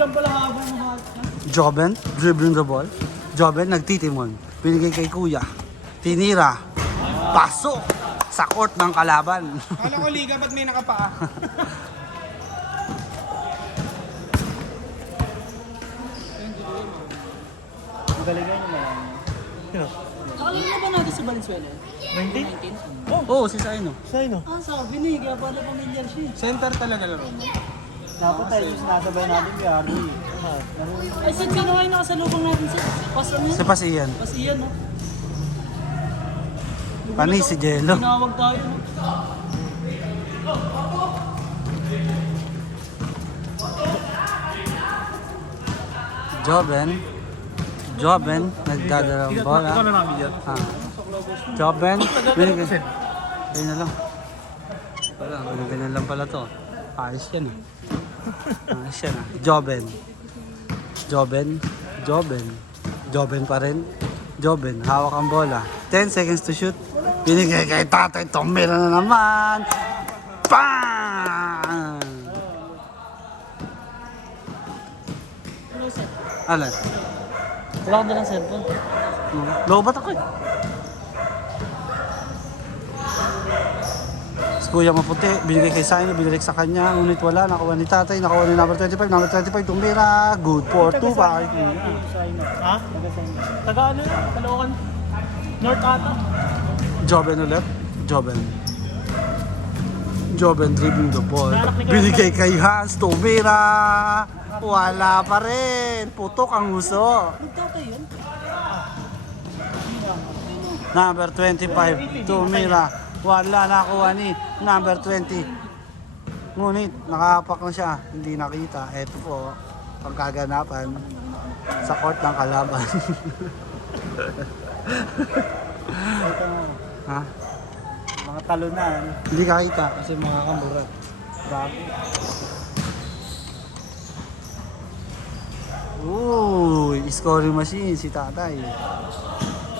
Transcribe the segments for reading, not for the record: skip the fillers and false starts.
lang pala habang mahal. Joben, dribbling the ball. Joben, nagtitimon. Binigay kay Kuya. Tinira. Pasok sa court ng kalaban. Kala ko liga, ba't may nakapaa? Ang galingan niyo na yan. Nakalala ba natin sa Valenzuela? 19? Oo, si Saino. Sino? Ah, sabi na kaya pala pamilyar siya. Center talaga laro mo. Dapat tayo yung sinasabay natin kay Arby. Ay, sino kayo nakasalubong natin sa pasan Si yan? Pasiyan. Pasiyan, no? Pani si Jello. Tinawag tayo, no? Joben. Joben, nagdadalang bola. Ikaw na namin yan. Ah. Joben, binigay. Ayun na lang. Wala, ganyan lang pala to. Ayos yan ah. Ayos yan ah. Joben. Joben. Joben. Joben pa rin. Joben, hawak ang bola. 10 seconds to shoot. Binigay kay Tatay Tomira na naman. Bang! Ano set? Alan? Wala ko dalang cellphone. Lobat ako eh. Si Kuya Maputi, binigay kay Saino, binigay sa kanya. Ngunit wala, nakuha ni Tatay, nakuha ni number 25. Number 25, Tumira. Good for 2 pa. Ha? Taga ano yun? Caloocan. North ata. Joben ulit. Joben. Joben dribbling the ball. Binigay kay Hans, Tumira. Wala pa rin. Putok ang uso. Nagtatay yun? Number 25, Tumira. Wala nakuha ni number 20. Ngunit nakahapak na siya. Hindi nakita. Ito po, ang kaganapan sa court ng kalaban. Ito mo. Ha? Mga talunan. Hindi kakita. Kasi mga kamurat. Grabe. Uy, scoring machine si Tatay.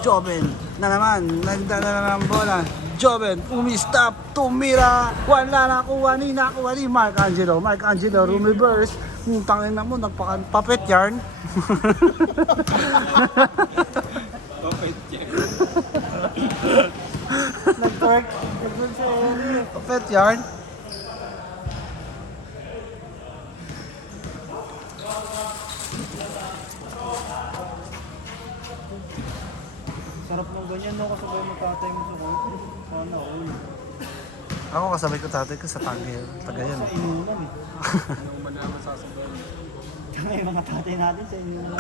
Joben na naman, nagdala ng bola. Joben, umistop, tumira. Wala nakuha ni Mark Angelo. Mark Angelo, reverse. Tangin na mo, nagpapet yarn. Nag-work. Nag-work sa area. Papet yarn. Sarap ng ganyan, no? Kasabay mo tatay mo sa court. Sana all. Ako kasabay ko tatay ko sa Tagayan. Sa inuman eh. Inuman na naman sasabay. Kaya yung mga tatay natin sa inuman lang.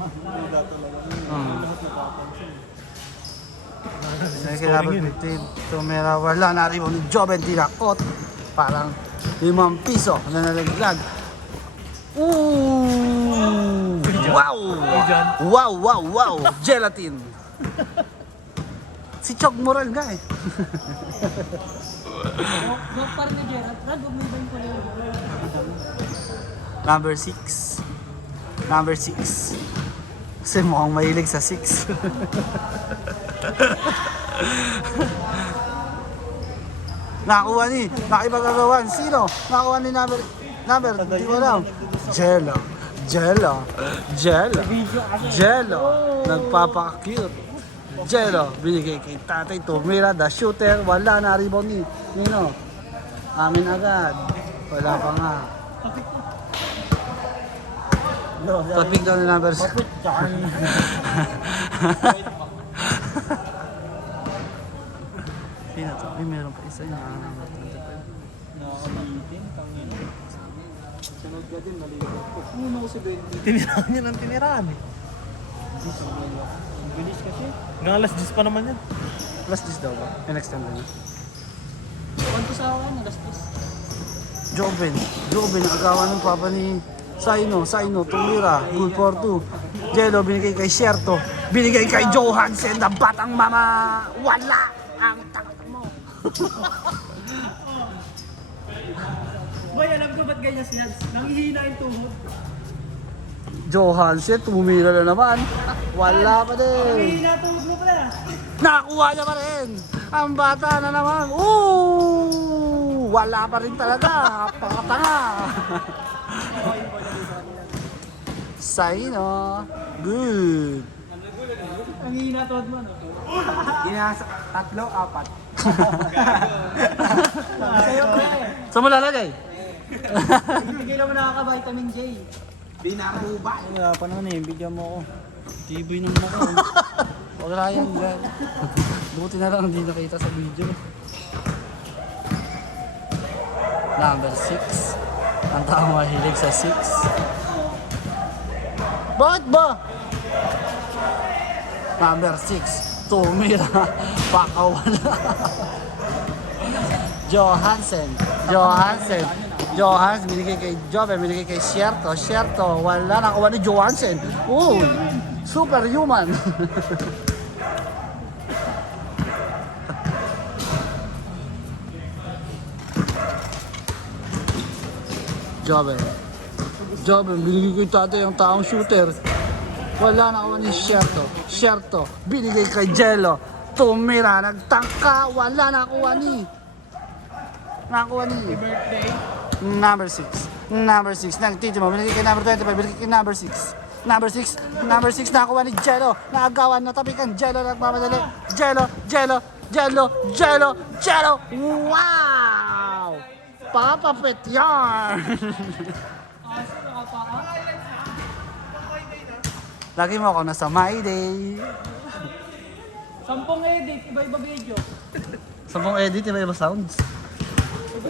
Wala talaga. Lahat natatansin. Number 15, Tumira. Wala na rin ni Joben tinakot. Parang 5 piso na nalaglag. Ooh! Wow! Wow, wow, wow! Gelatin! Si Chog Moral nga eh. Huwag pa rin na Gerard. Rad, huwag mo iba yung kulay. Number 6. Number 6. Kasi mukhang mahilig sa 6. Nakakuha ni, nakipagagawan. Sino? Nakakuha ni number, hindi ko alam. Jello. Jello. Jello. Jello. Nagpapaka-cute. Jello. Binigay kay Tatay Tumira, the shooter. Wala na rebound ni Nino. Amin agad. Wala pa nga. Topic daw ni number 6. Sino to? Ay, meron pa isa yun. Nakakamitin, tangin. Sunod ka din, naligot ko. Una ko si Bendy. Tinirahan niya ng tinirahan eh. Ang bilis kasi. Hanggang alas 10 pa naman yan. Plus this daw ba? In-extend na. Kwanto sa akin, nagastos. Joven. Joven, nakagawa ng papa ni Saino. Saino, Tumira. Good for 2. Jello, binigay kay Sherto. Binigay kay Johansen, na batang mama. Wala! Ang tangat mo. Boy, alam ko ba't ganyan siya? Nangihina yung tuhod. Johansen, tumira na naman. Wala pa din. Nangihina tuhod mo pala. Nakakuha niya pa rin. Ang bata na naman. Ooh! Wala pa rin talaga. Pakatanga. Saino. Good. Ang hina to mo, no? Ginasa, 3, 4. Sa'yo, pre. Saan mo lalagay? Bigay lang mo nakaka-vitamin J. Binaruba. Wala pa naman eh, bigyan mo ako. TV naman ako. Huwag Ryan, God. Buti na lang hindi nakita sa video. Number 6. Ang tao mahilig sa 6. Bakit ba? Number 6. Tumira. Pakawala. Johansen. Johansen, binigay kay Jove, binigay kay Sierto. Wala nakuha ni Johansen. Uy, superhuman. Jove, binigay kay tatay ang taong shooter. Wala nakuha ni Sierto, binigay kay Jello. Tumira, nagtangka, wala nakuha ni. Birthday. Number 6. Nagtitimo, binigay kay number 25, binigay kay number 6. Number 6 nakuha ni Jello. Naagawan, natapikan. Jello nagmamadali. Jello. Wow! Papapit yarn! Lagi mo ako nasa my day. 10 edit, iba-iba video. 10 edit, iba-iba sounds.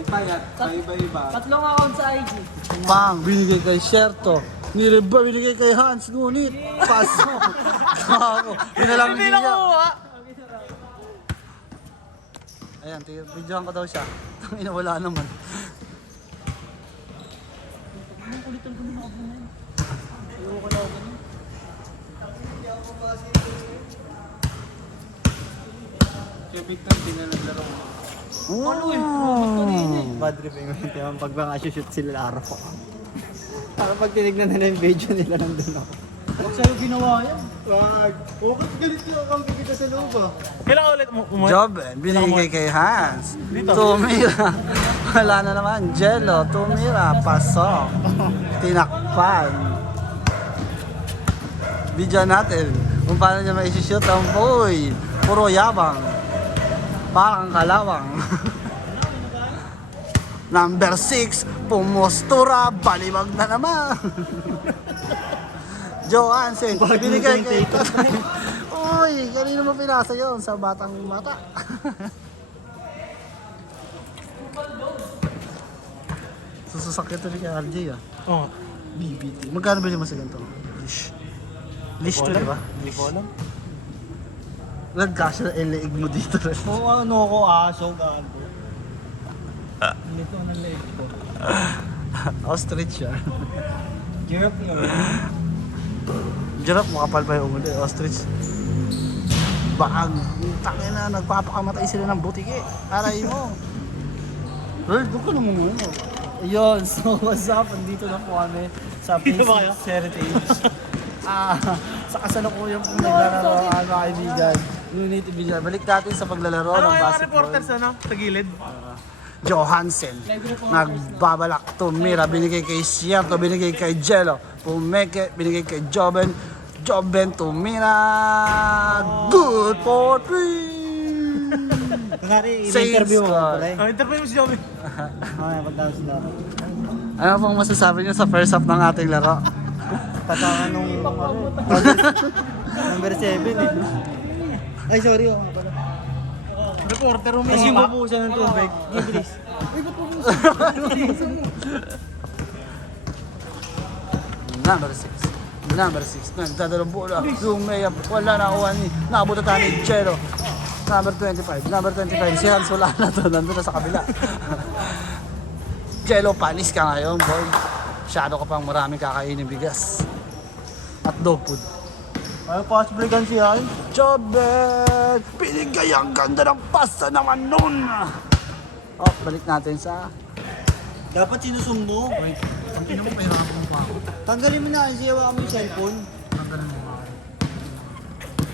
Bayat, iba-iba. 3 account sa IG. Pang, binigay kay Sierto. Nireba, binigay kay Hans. Ngunit, paso. Kako. Yun na lang hindi niya. Ayan, videohan ko daw siya. Tangina, wala naman. Si Victor, di na naglaro. Bad trip yung naman pag mga shoot sila araw ko. Para pag tinignan nila yung video nila nandun ako. Huwag sa'yo ginawa yan. Wag! Okay, galit yung kampi kita sa loob ah. Kailan ulit mo Job, binigay kay Hans. Tumira. Wala na naman. Jello, tumira. Pasok. Tinakpan. Video natin kung paano niya maisishoot ang boy. Puro yabang. Parang kalawang. Number 6, pumustura. Balibag na naman. Johansen, binigay kay Uy, kanino mo pinasa yon sa batang mata? Susasakit ito ni RJ ah. Oo. BBT. Magkano bilhin mo sa ganito? Lish. Lish to, di ba? Hindi ko alam. Nagkasya na leeg mo dito rin. Oo, ano ako aso, gago. Ito ang leg ko. Ostrich siya. Girp naman. Giraffe, makapal pa yung umuli. Ostrich. Bag. Tangin na, nagpapakamatay sila ng butike. Aray mo. Well, doon ka naman muna. Ayun, so what's up? Andito na po kami sa Dito ba kayo? Basic Heritage. Sa kasalukuyan pong naglalaro ang mga kaibigan. Unity Villar. Balik natin sa paglalaro Ano ng kayo mga basketball. reporters ano? Sa gilid? Johansen. Nagbabalak. Tumira. Binigay kay Sierto. Binigay kay Jello. Pumeke. Binigay kay Joben. Tumira. Good for 3. Kunwari, Same in-interview mo score. pala eh. Interview mo si Joey. Mamaya pagtapos na. Ano pong masasabi niyo sa first half ng ating laro? Patangan nung number 7 eh. Ay, sorry oh. Reporter mo Kasi yung bubuhusan ng tubig. Iblis. Number 6. Nagdadalong bola. Yung may wala na kuha ni. Nakabuta tayo ni Jello. Number 25. Si Hans wala na to. Nandun na sa kabila. Jello, panis ka ngayon, boy. Masyado ka pang maraming kakainin bigas. At dog food. Ay, pass breakan siya eh. Jobel! Pinigay ang ganda ng pasta naman nun! Oh, balik natin sa... Dapat sinusumbong. Ang pinang mo pahirapan mo pa ako. Tanggalin mo na kasi hawakan mo yung cellphone. Tanggalin mo.